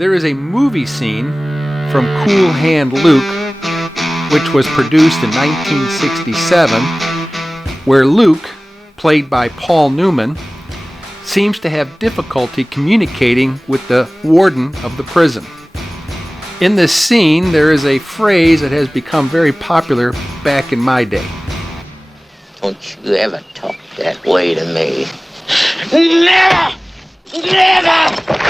There is a movie scene from Cool Hand Luke, which was produced in 1967, where Luke, played by Paul Newman, seems to have difficulty communicating with the warden of the prison. In this scene, there is a phrase that has become very popular back in my day. Don't you ever talk that way to me. Never! Never!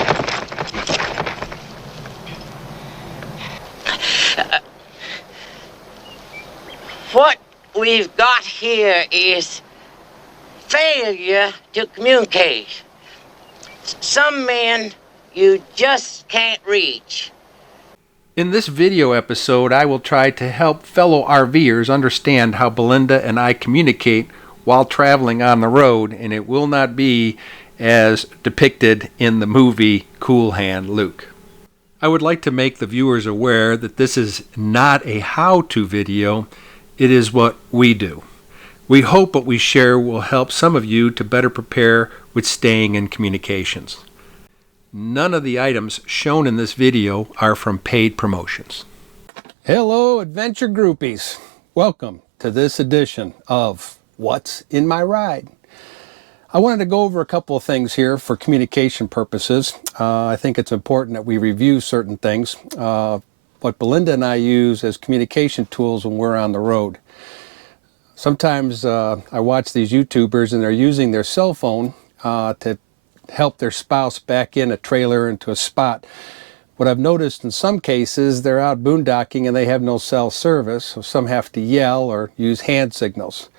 What we've got here is failure to communicate. Some men you just can't reach. In this video episode, I will try to help fellow RVers understand how Belinda and I communicate while traveling on the road, and it will not be as depicted in the movie Cool Hand Luke. I would like to make the viewers aware that this is not a how-to video, it is what we do. We hope what we share will help some of you to better prepare with staying in communications. None of the items shown in this video are from paid promotions. Hello, adventure groupies. Welcome to this edition of What's in My Ride. I wanted to go over a couple of things here for communication purposes. I think it's important that we review certain things. What Belinda and I use as communication tools when we're on the road. Sometimes I watch these YouTubers and they're using their cell phone to help their spouse back in a trailer into a spot. What I've noticed in some cases, they're out boondocking and they have no cell service, so some have to yell or use hand signals.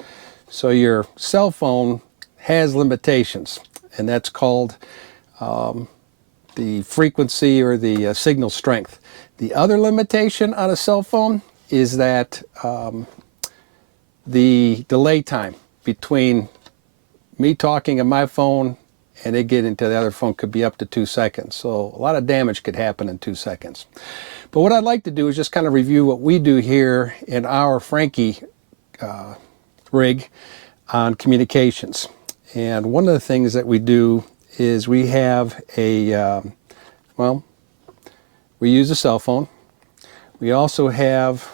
So your cell phone has limitations, and that's called the frequency or the signal strength. The other limitation on a cell phone is that the delay time between me talking on my phone and it getting to the other phone could be up to 2 seconds. So a lot of damage could happen in 2 seconds. But what I'd like to do is just kind of review what we do here in our Frankie rig on communications. And one of the things that we do is we have a, we use a cell phone. We also have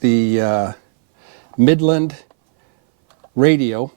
the Midland radio,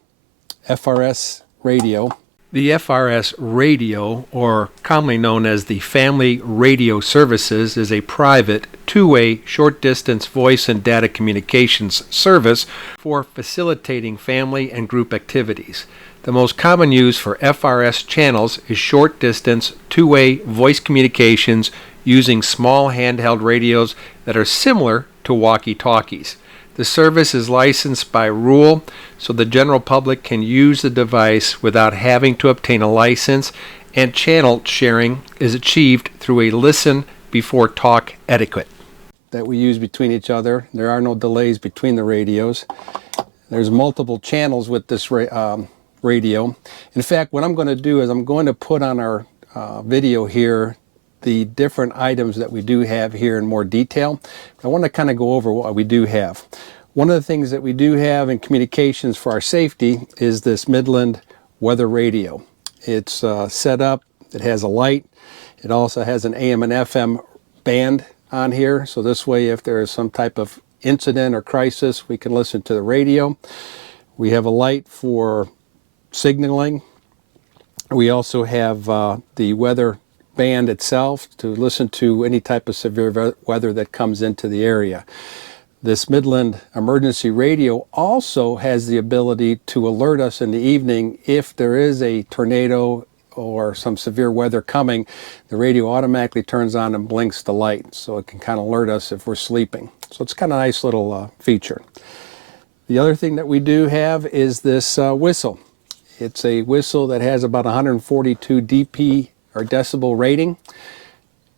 FRS radio. The FRS Radio, or commonly known as the Family Radio Services, is a private, two-way, short-distance voice and data communications service for facilitating family and group activities. The most common use for FRS channels is short-distance, two-way voice communications using small handheld radios that are similar to walkie-talkies. The service is licensed by rule, so the general public can use the device without having to obtain a license, and channel sharing is achieved through a listen before talk etiquette that we use between each other. There are no delays between the radios. There's multiple channels with this radio. In fact, what I'm going to do is I'm going to put on our video here the different items that we do have here in more detail. I want to kind of go over what we do have. One of the things that we do have in communications for our safety is this Midland weather radio. It's set up, it has a light, it also has an AM and FM band on here, so this way if there is some type of incident or crisis, we can listen to the radio. We have a light for signaling. We also have the weather band itself to listen to any type of severe weather that comes into the area. This Midland emergency radio also has the ability to alert us in the evening if there is a tornado or some severe weather coming. The radio automatically turns on and blinks the light, so it can kind of alert us if we're sleeping. So it's kind of a nice little feature. The other thing that we do have is this whistle. It's a whistle that has about 142 dP or decibel rating.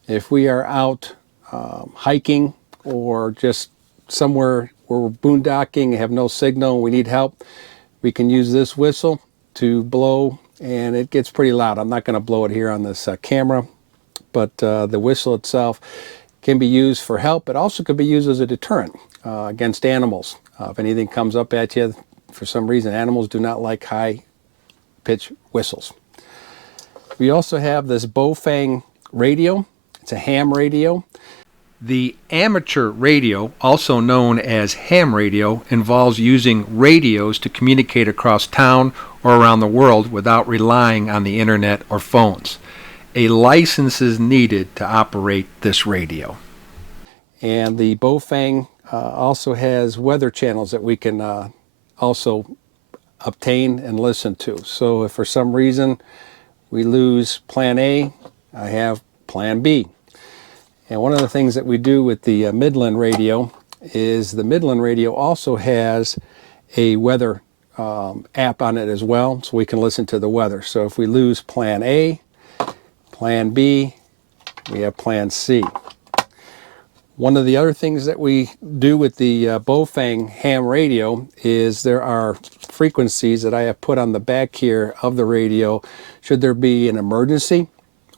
If we are out hiking or just somewhere where we're boondocking and have no signal and we need help, we can use this whistle to blow, and it gets pretty loud. I'm not going to blow it here on this camera, but the whistle itself can be used for help. It also could be used as a deterrent against animals. If anything comes up at you, for some reason animals do not like high pitch whistles. We also have this Bofang radio. It's It's a ham radio. The amateur radio, also known as ham radio, involves using radios to communicate across town or around the world without relying on the internet or phones. A license is needed to operate this radio. And the Bofang also has weather channels that we can also obtain and listen to. So if for some reason we lose plan A, I have plan B. And one of the things that we do with the Midland radio is the Midland radio also has a weather app on it as well, so we can listen to the weather. So if we lose plan A, plan B, we have plan C. One of the other things that we do with the Bofang ham radio is there are frequencies that I have put on the back here of the radio should there be an emergency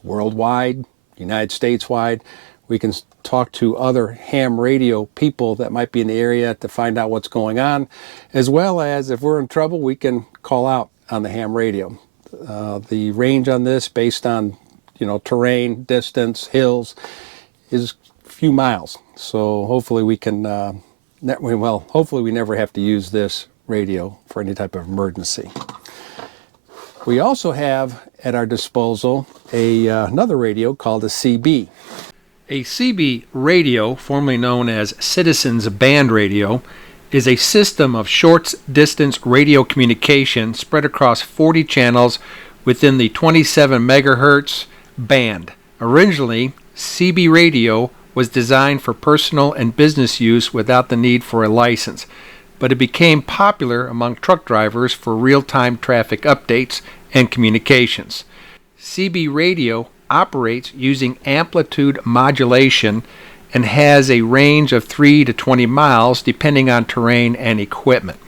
worldwide, United States wide. We can talk to other ham radio people that might be in the area to find out what's going on, as well as if we're in trouble, we can call out on the ham radio. The range on this, based on terrain, distance, hills, is a few miles. So hopefully we can, hopefully we never have to use this radio for any type of emergency. We also have at our disposal another radio called a CB. A CB radio, formerly known as Citizens Band Radio, is a system of short-distance radio communication spread across 40 channels within the 27 megahertz band. Originally, CB radio was designed for personal and business use without the need for a license, but it became popular among truck drivers for real-time traffic updates and communications. CB radio operates using amplitude modulation and has a range of 3 to 20 miles depending on terrain and equipment.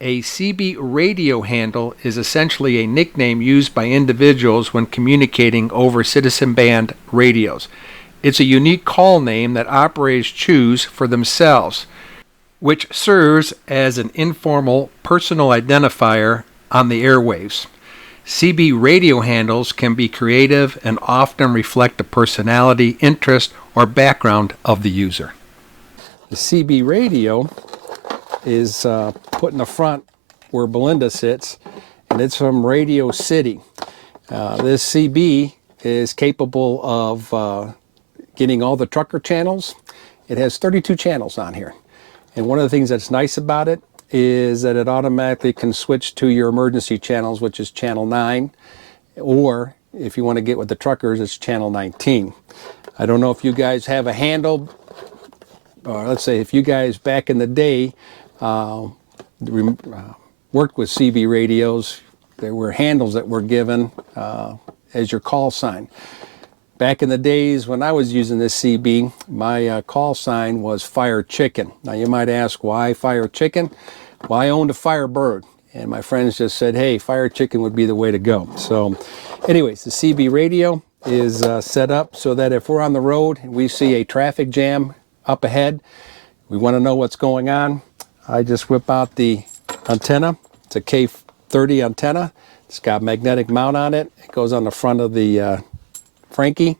A CB radio handle is essentially a nickname used by individuals when communicating over citizen band radios. It's a unique call name that operators choose for themselves, which serves as an informal personal identifier on the airwaves. CB radio handles can be creative and often reflect the personality, interest, or background of the user. The CB radio is put in the front where Belinda sits, and it's from Radio City. This CB is capable of getting all the trucker channels. It has 32 channels on here. And one of the things that's nice about it is that it automatically can switch to your emergency channels, which is channel 9, or if you want to get with the truckers, it's channel 19. I don't know if you guys have a handle, or let's say if you guys back in the day worked with CB radios, there were handles that were given as your call sign. Back in the days when I was using this CB, my call sign was Fire Chicken. Now you might ask, why Fire Chicken? Well, I owned a Firebird, and my friends just said, hey, Fire Chicken would be the way to go. So anyways, the CB radio is set up so that if we're on the road and we see a traffic jam up ahead, we want to know what's going on, I just whip out the antenna. It's a K30 antenna. It's got a magnetic mount on it. It goes on the front of the Frankie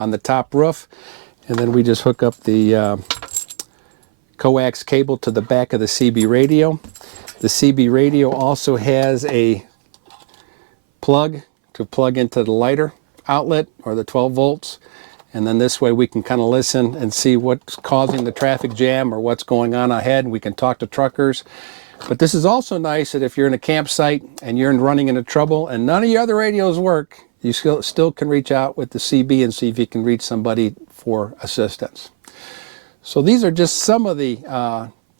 on the top roof, and then we just hook up the coax cable to the back of the CB radio. The CB radio also has a plug to plug into the lighter outlet or the 12 volts, and then this way we can kind of listen and see what's causing the traffic jam or what's going on ahead, and we can talk to truckers. But this is also nice that if you're in a campsite and you're running into trouble and none of your other radios work, you still can reach out with the CB and see if you can reach somebody for assistance. So these are just some of the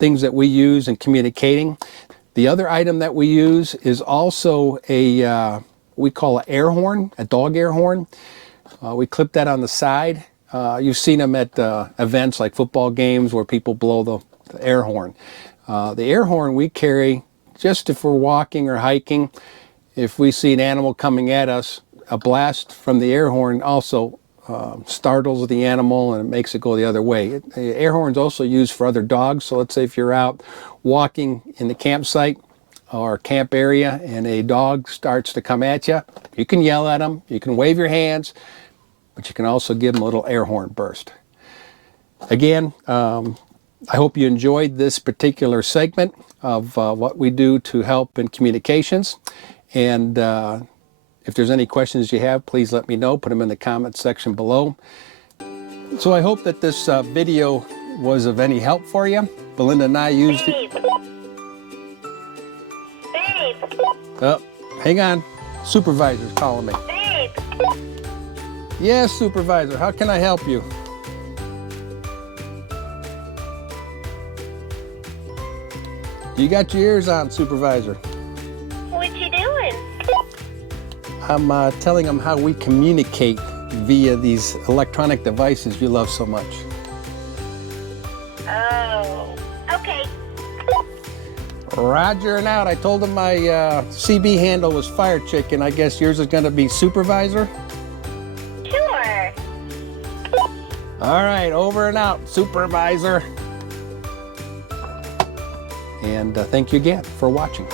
things that we use in communicating. The other item that we use is also a we call an air horn, a dog air horn. We clip that on the side. You've seen them at events like football games where people blow the air horn. The air horn we carry just if we're walking or hiking. If we see an animal coming at us, a blast from the air horn also startles the animal and it makes it go the other way. The air horn's also used for other dogs. So let's say if you're out walking in the campsite or camp area and a dog starts to come at you, you can yell at them, you can wave your hands, but you can also give them a little air horn burst. Again, I hope you enjoyed this particular segment of what we do to help in communications. And if there's any questions you have, please let me know. Put them in the comments section below. So I hope that this video was of any help for you. Belinda and I used it. Oh, hang on. Supervisor's calling me. Yes, Supervisor. How can I help you? You got your ears on, Supervisor. What you doing? I'm telling them how we communicate via these electronic devices you love so much. Oh, okay. Roger and out. I told them my CB handle was Fire Chick, and I guess yours is going to be Supervisor? Sure. All right, over and out, Supervisor. And thank you again for watching.